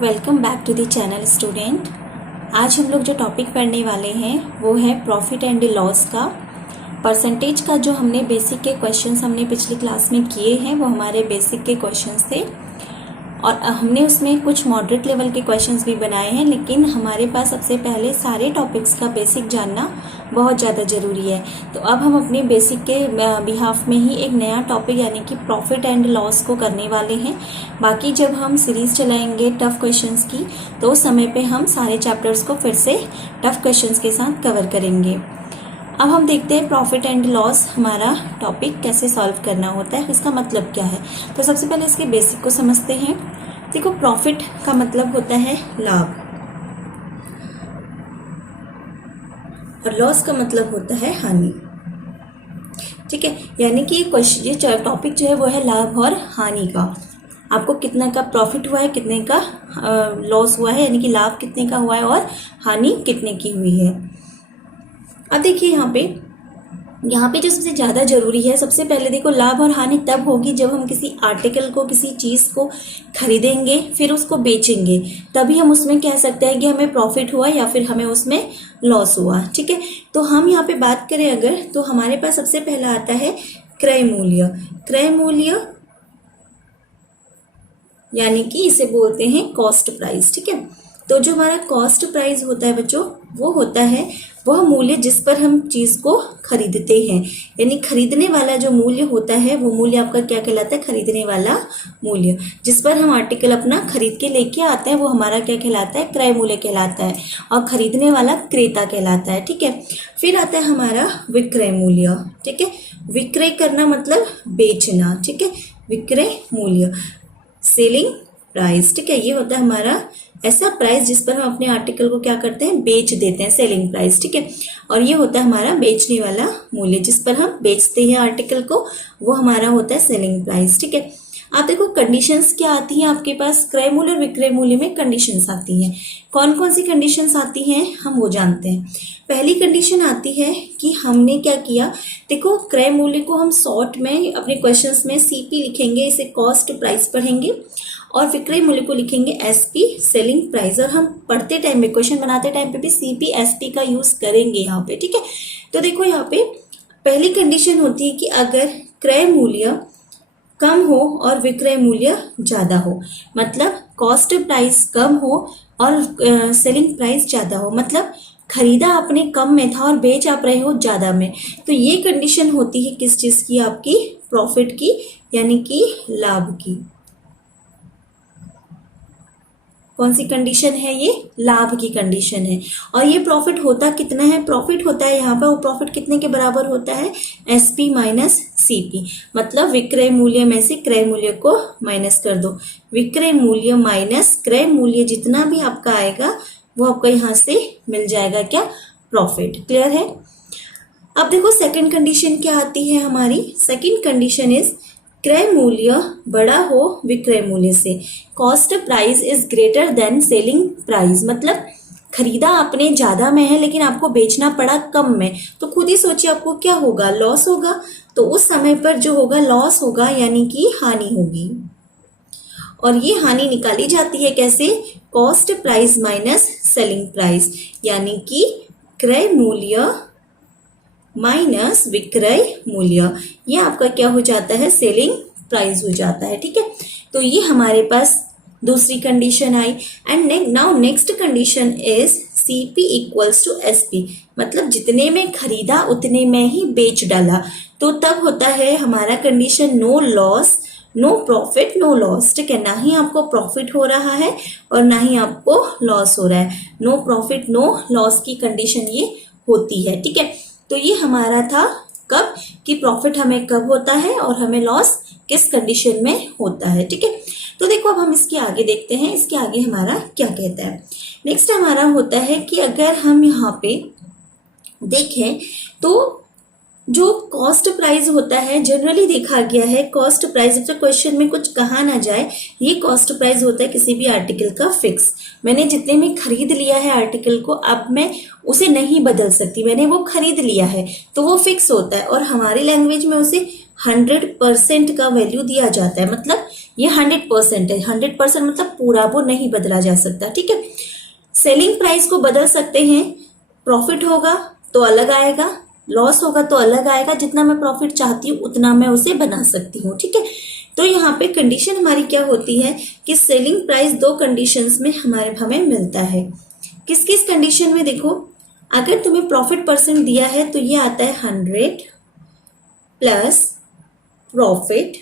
Welcome back to the channel student. आज हम लोग जो टॉपिक पढ़ने वाले हैं वो है प्रॉफिट एंड लॉस का परसेंटेज का। जो हमने बेसिक के क्वेश्चंस हमने पिछली क्लास में किए हैं वो हमारे बेसिक के क्वेश्चंस थे और हमने उसमें कुछ मॉडरेट लेवल के क्वेश्चंस भी बनाए हैं, लेकिन हमारे पास सबसे पहले सारे टॉपिक्स का बेसिक जानना बहुत ज़्यादा ज़रूरी है। तो अब हम अपने बेसिक के बिहाफ में ही एक नया टॉपिक यानी कि प्रॉफिट एंड लॉस को करने वाले हैं। बाकी जब हम सीरीज़ चलाएंगे टफ़ क्वेश्चंस की तो उस समय पे हम सारे चैप्टर्स को फिर से टफ़ क्वेश्चंस के साथ कवर करेंगे। अब हम देखते हैं प्रॉफिट एंड लॉस हमारा टॉपिक कैसे सॉल्व करना होता है, इसका मतलब क्या है। तो सबसे पहले इसके बेसिक को समझते हैं। देखो, प्रॉफिट का मतलब होता है लाभ और लॉस का मतलब होता है हानि। ठीक है, यानी कि ये टॉपिक जो है वो है लाभ और हानि का। आपको कितना का प्रॉफिट हुआ है, कितने का लॉस हुआ है, यानी कि लाभ कितने का हुआ है और हानि कितने की हुई है। अब देखिए यहाँ पे जो सबसे ज़्यादा ज़रूरी है, सबसे पहले देखो लाभ और हानि तब होगी जब हम किसी आर्टिकल को, किसी चीज़ को खरीदेंगे फिर उसको बेचेंगे, तभी हम उसमें कह सकते हैं कि हमें प्रॉफिट हुआ या फिर हमें उसमें लॉस हुआ। ठीक है, तो हम यहाँ पे बात करें अगर, तो हमारे पास सबसे पहला आता है क्रय मूल्य। क्रय मूल्य यानी कि इसे बोलते हैं कॉस्ट प्राइस। ठीक है, तो जो हमारा कॉस्ट प्राइस होता है बच्चों, वो होता है वह मूल्य जिस पर हम चीज़ को खरीदते हैं, यानी खरीदने वाला जो मूल्य होता है वो मूल्य आपका क्या कहलाता है, खरीदने वाला मूल्य। जिस पर हम आर्टिकल अपना खरीद के लेके आते हैं वो हमारा क्या कहलाता है, क्रय मूल्य कहलाता है, और खरीदने वाला क्रेता कहलाता है। ठीक है, फिर आता है हमारा विक्रय मूल्य। ठीक है, विक्रय करना मतलब बेचना। ठीक है, विक्रय मूल्य, सेलिंग प्राइस। ठीक है, ये होता है हमारा ऐसा प्राइस जिस पर हम अपने आर्टिकल को क्या करते हैं, बेच देते हैं, सेलिंग प्राइस। ठीक है, और ये होता है हमारा बेचने वाला मूल्य, जिस पर हम बेचते हैं आर्टिकल को, वो हमारा होता है सेलिंग प्राइस। ठीक है, आप देखो कंडीशंस क्या आती हैं आपके पास, क्रय मूल्य और विक्रय मूल्य में कंडीशंस आती हैं। कौन कौन सी कंडीशंस आती हैं हम वो जानते हैं। पहली कंडीशन आती है कि हमने क्या किया, देखो क्रय मूल्य को हम शॉर्ट में अपने क्वेश्चंस में सीपी लिखेंगे, इसे कॉस्ट प्राइस पढ़ेंगे, और विक्रय मूल्य को लिखेंगे एसपी, सेलिंग प्राइस। और हम पढ़ते टाइम में, क्वेश्चन बनाते टाइम पे भी सीपी एसपी का यूज करेंगे यहाँ पे। ठीक है, तो देखो यहाँ पे पहली कंडीशन होती है कि अगर क्रय मूल्य कम हो और विक्रय मूल्य ज्यादा हो, मतलब कॉस्ट प्राइस कम हो और सेलिंग प्राइस ज्यादा हो, मतलब खरीदा आपने कम में था और बेच आप रहे हो ज्यादा में, तो ये कंडीशन होती है किस चीज की, आपकी प्रॉफिट की, यानी कि लाभ की। कौन सी कंडीशन है ये, लाभ की कंडीशन है। और ये प्रॉफिट होता कितना है, प्रॉफिट होता है यहाँ पर, वो प्रॉफिट कितने के बराबर होता है, एसपी माइनस सीपी, मतलब विक्रय मूल्य में से क्रय मूल्य को माइनस कर दो, विक्रय मूल्य माइनस क्रय मूल्य, जितना भी आपका आएगा वो आपको यहाँ से मिल जाएगा क्या, प्रॉफिट। क्लियर है। अब देखो सेकंड कंडीशन क्या आती है हमारी, सेकंड कंडीशन इज क्रय मूल्य बड़ा हो विक्रय मूल्य से, cost price is greater than selling price, मतलब खरीदा आपने ज्यादा में है लेकिन आपको बेचना पड़ा कम में, तो खुद ही सोचिए आपको क्या होगा, लॉस होगा। तो उस समय पर जो होगा लॉस होगा, यानी कि हानि होगी। और ये हानि निकाली जाती है कैसे, cost price minus selling price, यानी कि क्रय मूल्य माइनस विक्रय मूल्य, ये आपका क्या हो जाता है, सेलिंग प्राइस हो जाता है। ठीक है, तो ये हमारे पास दूसरी कंडीशन आई। And now next condition is CP equals to SP, मतलब जितने में खरीदा उतने में ही बेच डाला, तो तब होता है हमारा condition no loss no profit no loss. ठीक है, ना ही आपको प्रॉफिट हो रहा है और ना ही आपको लॉस हो रहा है, नो प्रॉफिट नो लॉस की कंडीशन ये होती है। ठीक है, तो ये हमारा था कब, कि प्रॉफिट हमें कब होता है और हमें लॉस किस कंडीशन में होता है। ठीक है, तो देखो अब हम इसके आगे देखते हैं, इसके आगे हमारा क्या कहता है। नेक्स्ट हमारा होता है कि अगर हम यहाँ पे देखें तो जो कॉस्ट प्राइस होता है, जनरली देखा गया है कॉस्ट प्राइस, जब तक क्वेश्चन में कुछ कहा ना जाए, ये कॉस्ट प्राइस होता है किसी भी आर्टिकल का फिक्स। मैंने जितने में खरीद लिया है आर्टिकल को, अब मैं उसे नहीं बदल सकती, मैंने वो खरीद लिया है तो वो फिक्स होता है, और हमारी लैंग्वेज में उसे 100% का वैल्यू दिया जाता है, मतलब ये 100% है, 100% मतलब पूरा वो नहीं बदला जा सकता, ठीक है। सेलिंग प्राइस को बदल सकते हैं, प्रॉफिट होगा तो अलग आएगा, लॉस होगा तो अलग आएगा, जितना मैं प्रॉफिट चाहती हूँ उतना मैं उसे बना सकती हूँ, ठीक है। तो यहाँ पे कंडीशन हमारी क्या होती है कि सेलिंग प्राइस दो कंडीशंस में हमें मिलता है। किस किस कंडीशन में, देखो अगर तुम्हें प्रॉफिट परसेंट दिया है तो ये आता है 100 प्लस प्रॉफिट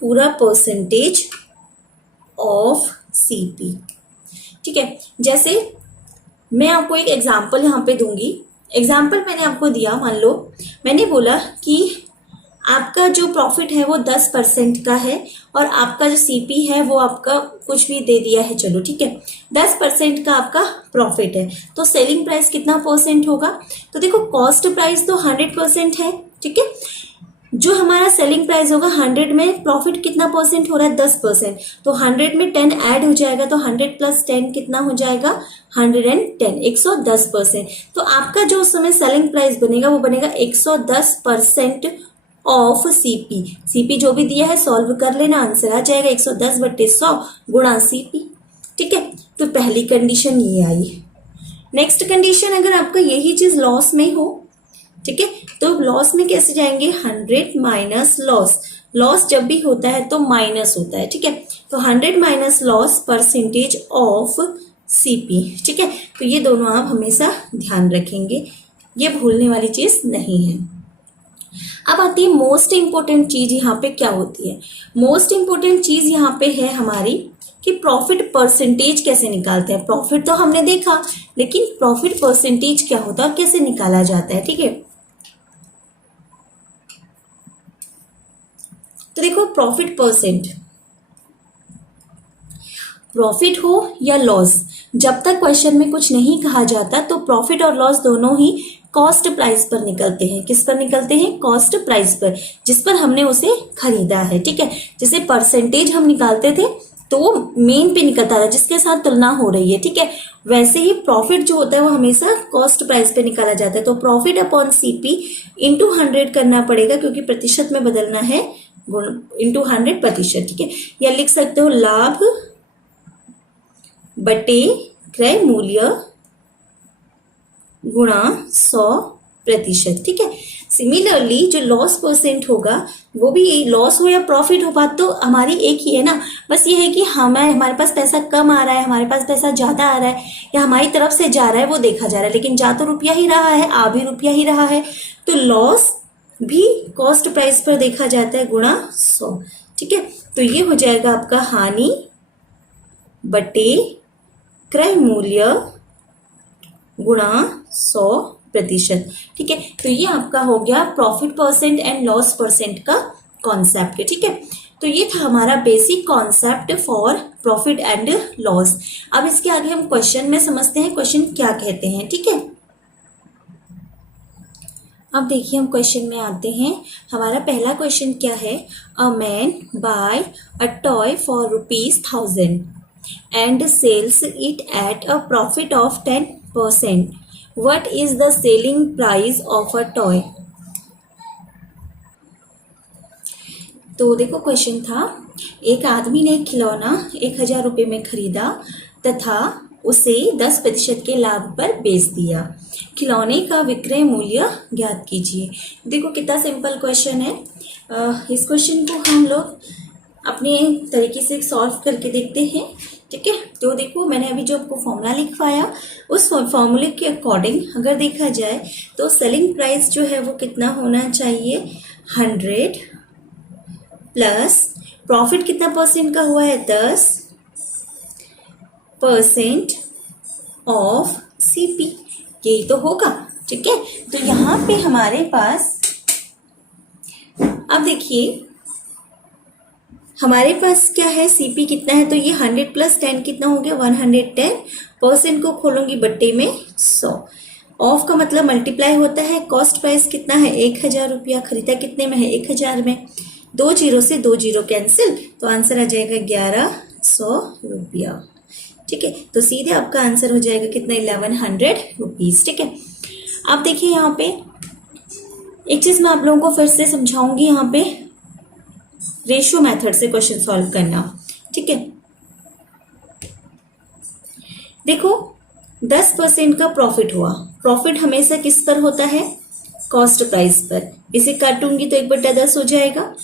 पूरा परसेंटेज ऑफ सीपी, ठीक है। जैसे मैं आपको एक एग्जाम्पल यहाँ पे दूंगी। एग्जाम्पल मैंने आपको दिया, मान लो मैंने बोला कि आपका जो प्रॉफिट है वो 10% का है और आपका जो सीपी है वो आपका कुछ भी दे दिया है, चलो ठीक है, 10% का आपका प्रॉफिट है, तो सेलिंग प्राइस कितना परसेंट होगा। तो देखो कॉस्ट प्राइस तो 100% है, ठीक है। जो हमारा सेलिंग प्राइस होगा 100 में प्रॉफिट कितना परसेंट हो रहा है, 10%, तो 100 में 10 ऐड हो जाएगा, तो 100 प्लस 10 कितना हो जाएगा, 110, 110%। तो आपका जो उस समय सेलिंग प्राइस बनेगा वो बनेगा 110% ऑफ सीपी। सीपी जो भी दिया है सॉल्व कर लेना, आंसर आ जाएगा 110/100 गुणा सीपी, ठीक है। तो पहली कंडीशन ये आई। नेक्स्ट कंडीशन, अगर आपका यही चीज लॉस में हो, ठीक है, तो लॉस में कैसे जाएंगे, 100 माइनस लॉस, लॉस जब भी होता है तो माइनस होता है, ठीक है। तो 100 minus loss percentage of CP, ठीक है। तो ये दोनों आप हमेशा ध्यान रखेंगे, ये भूलने वाली चीज नहीं है। अब आती है मोस्ट इंपोर्टेंट चीज, यहाँ पे क्या होती है, मोस्ट इंपोर्टेंट चीज यहाँ पे है हमारी कि प्रॉफिट परसेंटेज कैसे निकालते हैं। प्रॉफिट तो हमने देखा, लेकिन प्रॉफिट परसेंटेज क्या होता है, कैसे निकाला जाता है, ठीक है। तो देखो प्रॉफिट परसेंट, प्रॉफिट हो या लॉस, जब तक क्वेश्चन में कुछ नहीं कहा जाता तो प्रॉफिट और लॉस दोनों ही कॉस्ट प्राइस पर निकलते हैं। किस पर निकलते हैं, कॉस्ट प्राइस पर, जिस पर हमने उसे खरीदा है, ठीक है। जैसे परसेंटेज हम निकालते थे तो वो मेन पे निकलता था जिसके साथ तुलना हो रही है, ठीक है। वैसे ही प्रॉफिट जो होता है वो हमेशा कॉस्ट प्राइस पे निकाला जाता है। तो प्रॉफिट अपॉन सीपी इंटू 100 करना पड़ेगा, क्योंकि प्रतिशत में बदलना है, इंटू 100%, ठीक है। या लिख सकते हो लाभ बटे क्रय मूल्य गुणा 100%, ठीक है। सिमिलरली जो लॉस परसेंट होगा वो भी यही, लॉस हो या प्रॉफिट हो, बात तो हमारी एक ही है ना, बस ये है कि हमारे पास पैसा कम आ रहा है, हमारे पास पैसा ज्यादा आ रहा है, या हमारी तरफ से जा रहा है वो देखा जा रहा है, लेकिन जा तो रुपया ही रहा है, आ भी रुपया ही रहा है। तो लॉस भी कॉस्ट प्राइस पर देखा जाता है गुणा 100, ठीक है। तो ये हो जाएगा आपका हानि बटे क्रय मूल्य गुणा 100%, ठीक है। तो ये आपका हो गया profit percent and loss percent का कॉन्सेप्ट, ठीक है। तो ये था हमारा basic concept for profit and loss. अब इसके आगे हम क्वेश्चन में समझते हैं क्वेश्चन क्या कहते हैं, ठीक है। अब देखिए हम क्वेश्चन में आते हैं। हमारा पहला क्वेश्चन क्या है, a man buy a toy for ₹1000 and sells it at a profit of 10%. What is the selling price of a toy? तो देखो क्वेश्चन था, एक आदमी ने खिलौना 1000 रुपये में खरीदा तथा उसे 10% के लाभ पर बेच दिया। खिलौने का विक्रय मूल्य ज्ञात कीजिए। देखो कितना सिंपल क्वेश्चन है। इस क्वेश्चन को हम लोग अपने तरीके से सॉल्व करके देखते हैं, ठीक है। तो देखो मैंने अभी जो आपको फॉर्मूला लिखवाया उस फॉर्मूले के अकॉर्डिंग अगर देखा जाए तो सेलिंग प्राइस जो है वो कितना होना चाहिए, 100 प्लस प्रॉफिट कितना परसेंट का हुआ है, 10% ऑफ सीपी, यही तो होगा, ठीक है। तो यहाँ पे हमारे पास अब देखिए हमारे पास क्या है, सीपी कितना है, तो ये 100 प्लस 10 कितना हो गया, 110%, को खोलूंगी बट्टे में 100, ऑफ का मतलब मल्टीप्लाई होता है, कॉस्ट प्राइस कितना है 1000 रुपया, खरीदा कितने में है 1000 में, 2 जीरो से 2 जीरो कैंसिल, तो आंसर आ जाएगा 1100 रुपया, ठीक है। तो सीधे आपका आंसर हो जाएगा कितना, 1100 रुपीज, ठीक है। आप देखिए यहाँ पे एक चीज मैं आप लोगों को फिर से समझाऊंगी यहाँ पे, रेशियो मेथड से क्वेश्चन सॉल्व करना, ठीक है। देखो 10% का प्रॉफिट हुआ, प्रॉफिट हमेशा किस पर होता है, कॉस्ट प्राइस पर। इसे काटूंगी तो 1/10 हो जाएगा।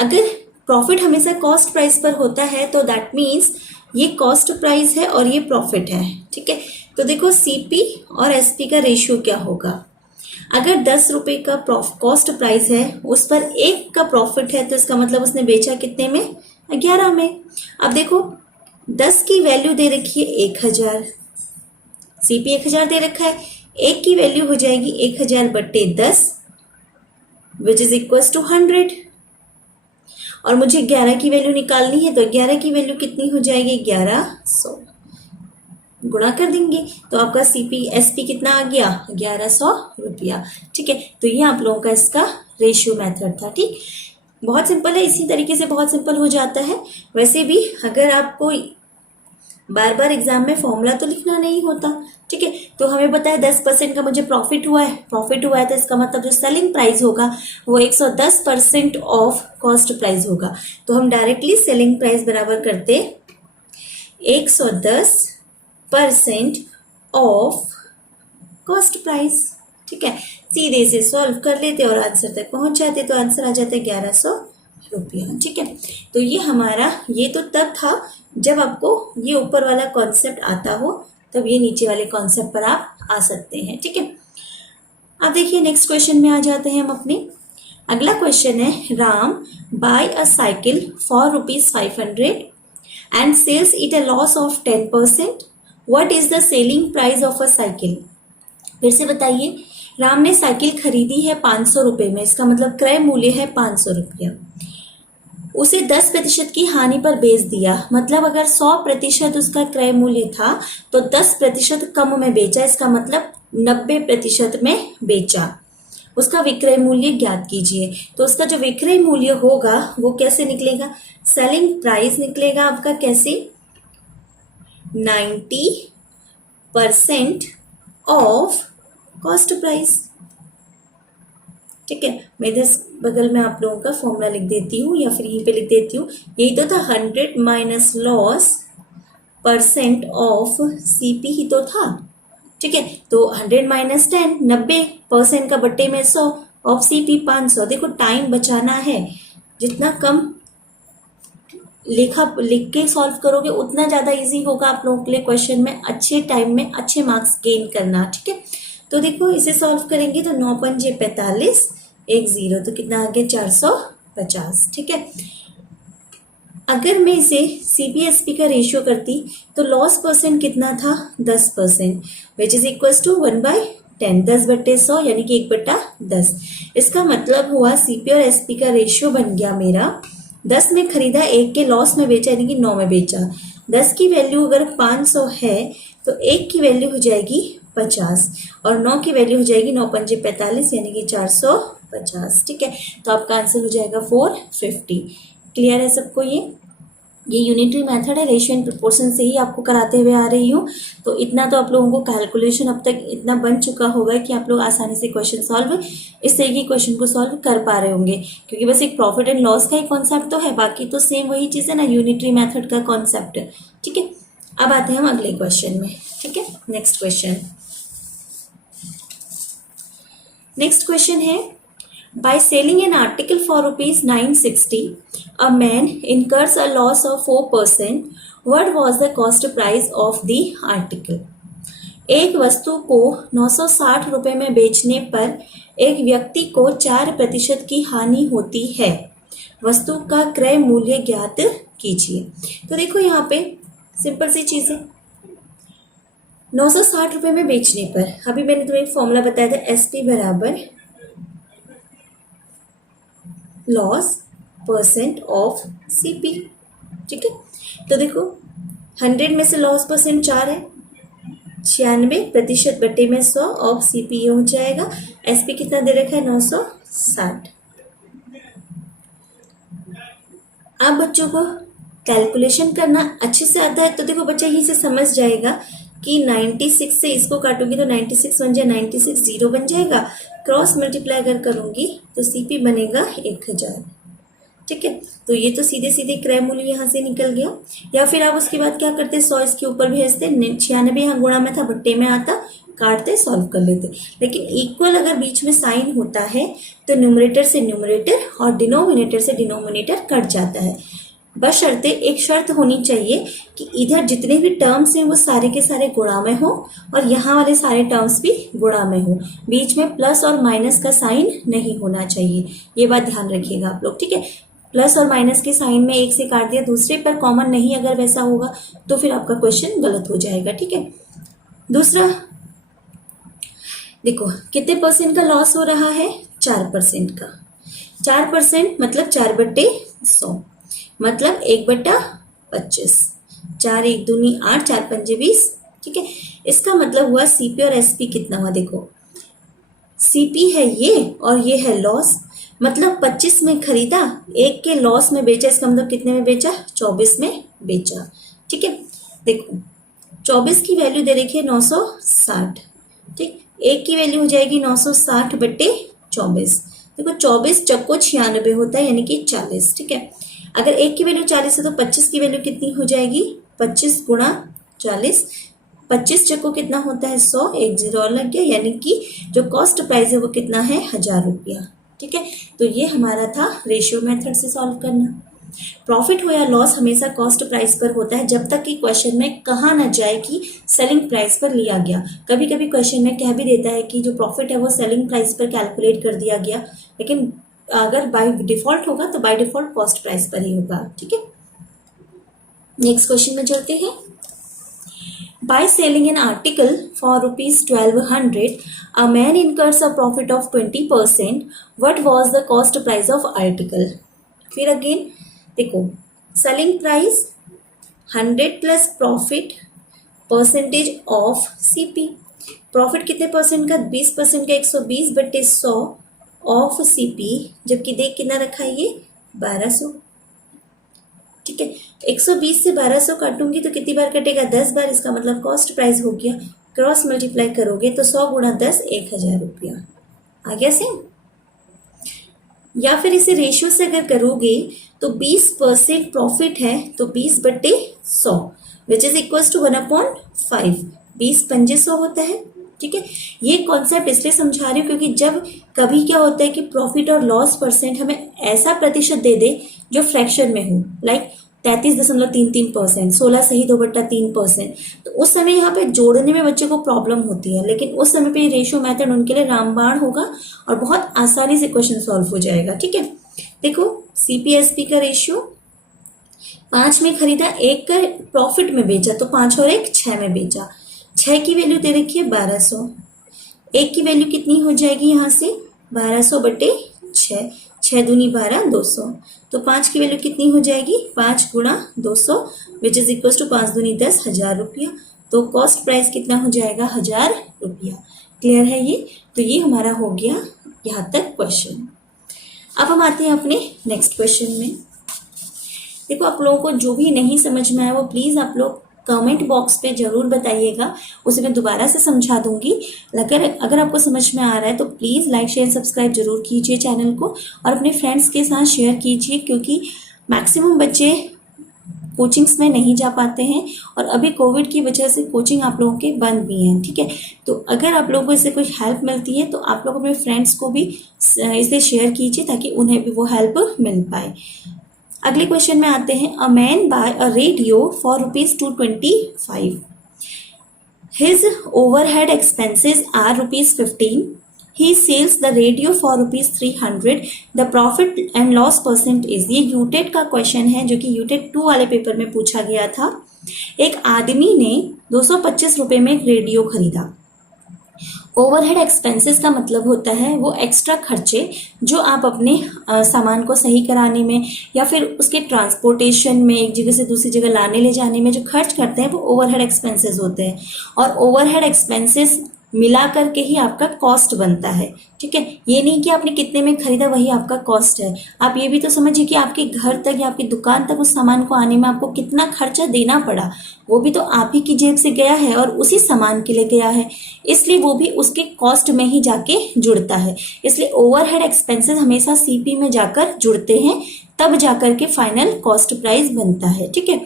अगर प्रॉफिट हमेशा कॉस्ट प्राइस पर होता है तो दैट मीन्स ये कॉस्ट प्राइस है और ये प्रॉफिट है, ठीक है। तो देखो सीपी और एसपी का रेशियो क्या होगा। अगर 10 रुपए का कॉस्ट प्राइस है, उस पर 1 का प्रॉफिट है, तो इसका मतलब उसने बेचा कितने में, 11 में। अब देखो 10 की वैल्यू दे रखी है 1000, सीपी 1000 दे रखा है, 1 की वैल्यू हो जाएगी 1000/10 विच इज इक्वल टू 100। और मुझे 11 की वैल्यू निकालनी है, तो 11 की वैल्यू कितनी हो जाएगी, 1100। गुणा कर देंगे तो आपका सीपी एसपी कितना आ गया, 1100 रुपया, ठीक है। तो ये आप लोगों का इसका रेशियो मेथड था, ठीक। बहुत सिंपल है, इसी तरीके से बहुत सिंपल हो जाता है। वैसे भी अगर आपको बार बार एग्जाम में फॉर्मूला तो लिखना नहीं होता, ठीक है। तो हमें पता है 10% का मुझे प्रॉफिट हुआ है, तो इसका मतलब जो सेलिंग प्राइस होगा वो 110% ऑफ कॉस्ट प्राइस होगा। तो हम डायरेक्टली सेलिंग प्राइस बराबर करते 110% ऑफ कॉस्ट प्राइस, ठीक है। सीधे से सॉल्व कर लेते और आंसर तक पहुंच जाते, तो आंसर आ जाता है 1100 रुपया, ठीक है। तो ये हमारा, ये तो तब था जब आपको ये ऊपर वाला कॉन्सेप्ट आता हो, तब ये नीचे वाले कॉन्सेप्ट पर आप आ सकते हैं, ठीक है। अब देखिए नेक्स्ट क्वेश्चन में आ जाते हैं हम अपने। अगला क्वेश्चन है, Ram buy a cycle for ₹500 and sells it a loss of 10%। What is the selling price of a cycle. फिर से बताइए, राम ने साइकिल खरीदी है 500 रुपए में, इसका मतलब क्रय मूल्य है 500 रुपया। उसे 10% की हानि पर बेच दिया, मतलब अगर 100% उसका क्रय मूल्य था तो 10% कम में बेचा, इसका मतलब 90% में बेचा। उसका विक्रय मूल्य ज्ञात कीजिए। तो उसका जो विक्रय मूल्य होगा वो कैसे निकलेगा, सेलिंग प्राइस निकलेगा आपका कैसे, 90% ऑफ कॉस्ट प्राइस, ठीक है। मैं इधर बगल में आप लोगों का फॉर्मूला लिख देती हूँ, या फिर यहीं पे लिख देती हूँ। यही तो था, 100 माइनस लॉस % ऑफ सीपी ही तो था, ठीक है। तो 100 माइनस 10, 90% का बट्टे में 100 ऑफ सीपी 500। देखो टाइम बचाना है, जितना कम लिख के सॉल्व करोगे उतना ज्यादा इजी होगा आप लोगों के लिए क्वेश्चन में अच्छे टाइम में अच्छे मार्क्स गेन करना, ठीक है। तो देखो इसे सॉल्व करेंगे तो 9 पंजे 45, 1 0, तो कितना आ गया 450, ठीक है। अगर मैं इसे सीपीएसपी का रेशियो करती तो लॉस परसेंट कितना था, 10%, विच इज इक्वल टू 1/10, 10/100 यानी कि 1/10। इसका मतलब हुआ सीपी और एसपी का रेशियो बन गया मेरा, 10 में खरीदा, 1 के लॉस में बेचा यानी कि 9 में बेचा। 10 की वैल्यू अगर 500 है तो 1 की वैल्यू हो जाएगी 50 और 9 की वैल्यू हो जाएगी 9 पंजे 45 यानी कि 450, ठीक है। तो आपका आंसर हो जाएगा 450। क्लियर है सबको। ये यूनिटरी मेथड है, रेशियो एंड प्रोपोर्शन से ही आपको कराते हुए आ रही हूँ। तो इतना तो आप लोगों को कैलकुलेशन अब तक इतना बन चुका होगा कि आप लोग आसानी से क्वेश्चन सॉल्व इस तरह के क्वेश्चन को सॉल्व कर पा रहे होंगे, क्योंकि बस एक प्रॉफिट एंड लॉस का ही कॉन्सेप्ट तो है, बाकी तो सेम वही चीज़ है ना, यूनिटरी मेथड का कॉन्सेप्ट, ठीक है। अब आते हैं हम अगले क्वेश्चन में, ठीक है। नेक्स्ट क्वेश्चन है, by selling an article for ₹960, a man incurs a loss of 4%. What was the cost price of the article? एक वस्तु को 960 रुपए में बेचने पर एक व्यक्ति को 4% की हानि होती है। वस्तु का क्रय मूल्य ज्ञात कीजिए। तो देखो यहाँ पे सिंपल सी चीज है, 960 रुपए में बेचने पर, अभी मैंने तुम्हें एक फॉर्मूला बताया था, एसपी बराबर लॉस परसेंट ऑफ सीपी, ठीक है। तो देखो 100 में से लॉस परसेंट 4 है, 96% बटे में 100 ऑफ सीपी हो जाएगा। एसपी कितना दे रखा है, 960। अब बच्चों को कैलकुलेशन करना अच्छे से आता है तो देखो बच्चा यहीं से समझ जाएगा कि 96 से इसको काटूंगी तो 96 बन जाए, 96 जीरो बन जाएगा, क्रॉस मल्टीप्लाई अगर करूंगी तो सीपी बनेगा 1000। ठीक है, तो ये तो सीधे सीधे क्रय मूल्य यहाँ से निकल गया। या फिर आप उसके बाद क्या करते, 100 इसके ऊपर भेजते, 96 यहाँ गुणा में था, भट्टे में आता, काटते, सॉल्व कर लेते। लेकिन इक्वल अगर बीच में साइन होता है तो न्यूमरेटर से न्यूमरेटर और डिनोमिनेटर से डिनोमिनेटर कट जाता है। बशर्ते एक शर्त होनी चाहिए कि इधर जितने भी टर्म्स हैं वो सारे के सारे गुणा में हो और यहाँ वाले सारे टर्म्स भी गुणा में हो, बीच में प्लस और माइनस का साइन नहीं होना चाहिए। ये बात ध्यान रखिएगा आप लोग। ठीक है, प्लस और माइनस के साइन में एक से काट दिया, दूसरे पर कॉमन नहीं अगर वैसा होगा तो फिर आपका क्वेश्चन गलत हो जाएगा। ठीक है, दूसरा देखो कितने परसेंट का लॉस हो रहा है, 4% का। 4% मतलब 4/100 मतलब 1/25, 4 1 दूनी 8, 4 पंजे 20। ठीक है, इसका मतलब हुआ सीपी और एसपी कितना हुआ, देखो सीपी है ये और ये है लॉस, मतलब 25 में खरीदा, एक के लॉस में बेचा, इसका मतलब कितने में बेचा, 24 में बेचा। ठीक है, देखो 24 की वैल्यू दे रखी है 960। ठीक, एक की वैल्यू हो जाएगी 960/24। देखो 24 चक्को 96 होता है यानी कि 40। ठीक है, अगर एक की वैल्यू 40 है तो 25 की वैल्यू कितनी हो जाएगी, 25 गुणा 40, 25 चक्को कितना होता है 100, एक जीरो और लग गया, यानी कि जो कॉस्ट प्राइस है वो कितना है 1000 रुपया। ठीक है, तो ये हमारा था रेशियो मेथड से सॉल्व करना। प्रॉफिट हो या लॉस हमेशा कॉस्ट प्राइस पर होता है जब तक कि क्वेश्चन में कहा ना जाए कि सेलिंग प्राइस पर लिया गया। कभी कभी क्वेश्चन में कह भी देता है कि जो प्रॉफिट है वो सेलिंग प्राइस पर कैलकुलेट कर दिया गया, लेकिन अगर बाय डिफॉल्ट होगा तो बाय डिफॉल्ट कॉस्ट प्राइस पर ही होगा। ठीक है, नेक्स्ट क्वेश्चन में चलते हैं। By selling an article for rupees 1200, a man incurs a profit of 20%. What was the cost price of article? फिर अगेन देखो selling price 100 plus profit percentage of CP. Profit कितने परसेंट का, 20% का, 120/100 of CP, जबकि देख कितना रखा है ये 1200। ठीक है, 120 से 1200 काटूंगी तो कितनी बार कटेगा, 10 बार, इसका मतलब कॉस्ट प्राइस हो गया। क्रॉस मल्टीप्लाई करोगे तो 100 गुणा 10 1000 रुपया आ गया सेम। या फिर इसे रेशियो से अगर करोगे तो 20% प्रॉफिट है तो 20/100 विच इज इक्वल टू 1/5, 20 पंजे 100 होता है। ठीक है, ये कॉन्सेप्ट इसलिए समझा रही हूँ क्योंकि जब कभी क्या होता है कि प्रॉफिट और लॉस परसेंट हमें ऐसा प्रतिशत दे दे जो फ्रैक्शन में हो, लाइक 33.33%, 16 सही 2/3%, तो उस समय यहाँ पे जोड़ने में बच्चे को प्रॉब्लम होती है, लेकिन उस समय पे रेशियो मेथड उनके लिए रामबाण होगा और बहुत आसानी से क्वेश्चन सॉल्व हो जाएगा। ठीक है, देखो सीपीएसपी का रेशियो 5 में खरीदा, एक का प्रॉफिट में बेचा तो 5 और 1 6 में बेचा, 6 की वैल्यू दे रखी है 1200, एक की वैल्यू कितनी हो जाएगी यहाँ से 1200/6, 6 दूनी 12, 200, तो 5 की वैल्यू कितनी हो जाएगी 5 गुणा 200 विच इज इक्वल टू 5 दूनी 10, 1000 रुपया। तो कॉस्ट प्राइस कितना हो जाएगा 1000 रुपया। क्लियर है ये, तो ये हमारा हो गया यहाँ तक क्वेश्चन। अब हम आते हैं अपने नेक्स्ट क्वेश्चन में। देखो आप लोगों को जो भी नहीं समझ में आया वो प्लीज़ आप लोग कमेंट बॉक्स पे जरूर बताइएगा, उसे मैं दोबारा से समझा दूंगी। अगर आपको समझ में आ रहा है तो प्लीज़ लाइक शेयर सब्सक्राइब जरूर कीजिए चैनल को और अपने फ्रेंड्स के साथ शेयर कीजिए, क्योंकि मैक्सिमम बच्चे कोचिंग्स में नहीं जा पाते हैं और अभी कोविड की वजह से कोचिंग आप लोगों के बंद भी हैं। ठीक है, तो अगर आप लोगों को इससे कोई हेल्प मिलती है तो आप लोग अपने फ्रेंड्स को भी इसे शेयर कीजिए ताकि उन्हें भी वो हेल्प मिल पाए। अगले क्वेश्चन में आते हैं। A man buy a radio for ₹225. His overhead expenses are ₹15. He sells the radio for ₹300. The profit and loss percent is. ये यूटेट का क्वेश्चन है जो कि यूटेट 2 वाले पेपर में पूछा गया था। एक आदमी ने 225 रुपये में एक रेडियो खरीदा। ओवरहेड एक्सपेंसेस का मतलब होता है वो एक्स्ट्रा खर्चे जो आप अपने सामान को सही कराने में या फिर उसके ट्रांसपोर्टेशन में, एक जगह से दूसरी जगह लाने ले जाने में जो खर्च करते हैं वो ओवरहेड एक्सपेंसेस होते हैं। और ओवरहेड एक्सपेंसेस मिला करके ही आपका कॉस्ट बनता है, ठीक है। ये नहीं कि आपने कितने में खरीदा वही आपका कॉस्ट है। आप ये भी तो समझिए कि आपके घर तक या आपकी दुकान तक उस सामान को आने में आपको कितना खर्चा देना पड़ा, वो भी तो आप ही की जेब से गया है और उसी सामान के लिए गया है, इसलिए वो भी उसके कॉस्ट में ही जाके जुड़ता है। इसलिए ओवरहेड एक्सपेंसेस हमेशा सीपी में जाकर जुड़ते हैं, तब जाकर के फाइनल कॉस्ट प्राइस बनता है, ठीक है।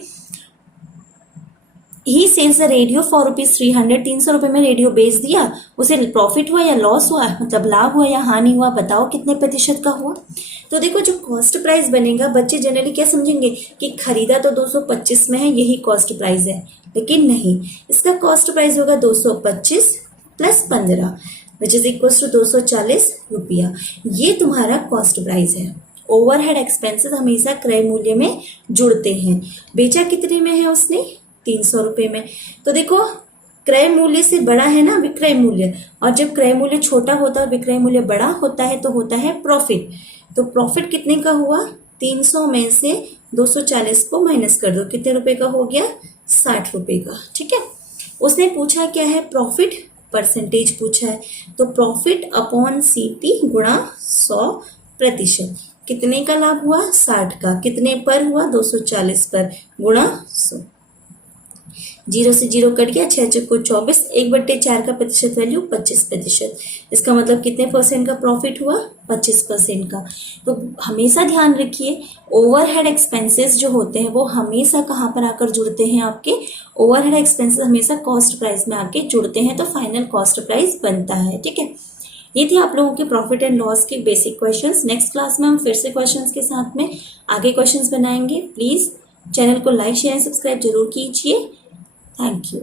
ही सेल्स द रेडियो फॉर ₹300, 300 रुपये में रेडियो बेच दिया, उसे प्रॉफिट हुआ या लॉस हुआ, मतलब लाभ हुआ या हानि हुआ, बताओ कितने प्रतिशत का हुआ। तो देखो जो कॉस्ट प्राइस बनेगा, बच्चे जनरली क्या समझेंगे कि खरीदा तो 225 में है, यही कॉस्ट प्राइस है, लेकिन नहीं, इसका कॉस्ट प्राइस होगा 225 plus 15 which is equal to 240 रुपया। ये तुम्हारा कॉस्ट प्राइस है। ओवरहेड एक्सपेंसेस हमेशा क्रय मूल्य में जुड़ते हैं। बेचा कितने में है उसने, 300 रुपये में। तो देखो क्रय मूल्य से बड़ा है ना विक्रय मूल्य, और जब क्रय मूल्य छोटा होता है विक्रय मूल्य बड़ा होता है तो होता है प्रॉफिट। तो प्रॉफिट कितने का हुआ, 300 में से 240 को माइनस कर दो, कितने रुपए का हो गया, 60 रुपये का, ठीक है। उसने पूछा क्या है, प्रॉफिट परसेंटेज पूछा है, तो प्रॉफिट अपॉन सीपी गुणा 100%। कितने का लाभ हुआ, 60 का, कितने पर हुआ, 240 पर, गुणा 100। 0 से 0 कट गया, 6 चक्को 24, 1/4 का प्रतिशत वैल्यू 25%। इसका मतलब कितने परसेंट का प्रॉफिट हुआ, 25% का। तो हमेशा ध्यान रखिए ओवरहेड एक्सपेंसेस जो होते हैं वो हमेशा कहाँ पर आकर जुड़ते हैं, आपके ओवरहेड एक्सपेंसेस हमेशा कॉस्ट प्राइस में आके जुड़ते हैं, तो फाइनल कॉस्ट प्राइस बनता है, ठीक है। ये थी आप लोगों के प्रॉफिट एंड लॉस के बेसिक क्वेश्चंस। नेक्स्ट क्लास में हम फिर से क्वेश्चंस के साथ में आगे क्वेश्चंस बनाएंगे। प्लीज़ चैनल को लाइक शेयर सब्सक्राइब जरूर कीजिए। Thank you.